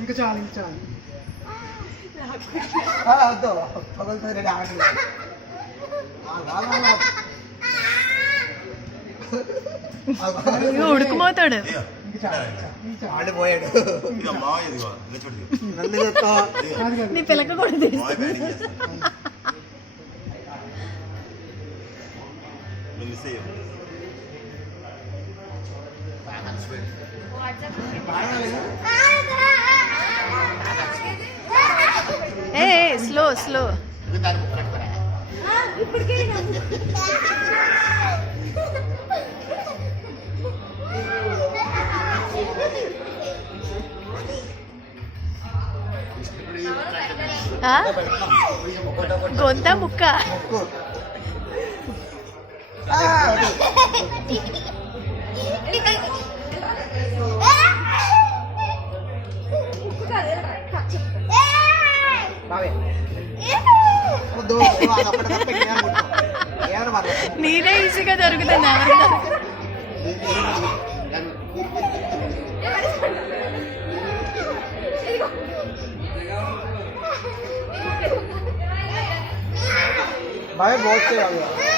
ఇంకా చాలు ఇంకా చాలు పగలుతుంది ఉడుకుపోతాడు ఆడిపోయాడు నీ పిల్లక కూడా ఏ స్లో స్లో గొంత ముక్క నీదే ఈజీగా దొరుకుతుంది भाई बहुत से आ गया